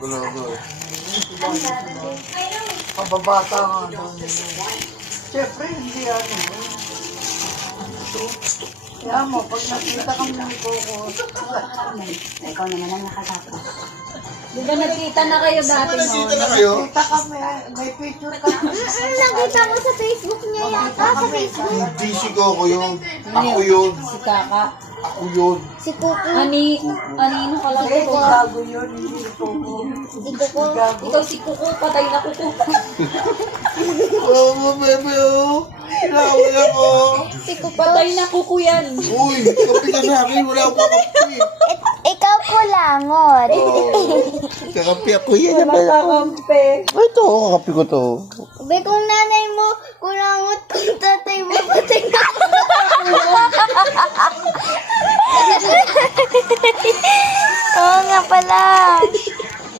Gulo. Kababata nga daw nila. Siyempre, hindi ano. Kaya mo, pag nakita kami ng Coco, Ikaw naman ang nakatapos. Di ba nagkita na kayo dati Nakita noon? na kayo? kita kami, may picture kami. Nakita mo sa Facebook niya yata, sa Facebook. Hindi si Coco yun. Ako yun. Si Kaka. Ako yun. Si Kuko. Anino ka lang Hindi, ito? kung gago yun, hindi Coco. Si Kuko. Gago. Ikaw si Kuko, patay na Kuko. Oh, bebe, oh. Inaway ako. Si Kuko. Patay na Kuko yan. Uy, kapi ka sa akin. Wala akong kakapi. Ikaw ko langot. Kakapi ako yan. Wala kampe. Ito, kakapi ko to. Be, kung nanay mo, kung langot, kung tatay mo, patay na. Oo nga pala.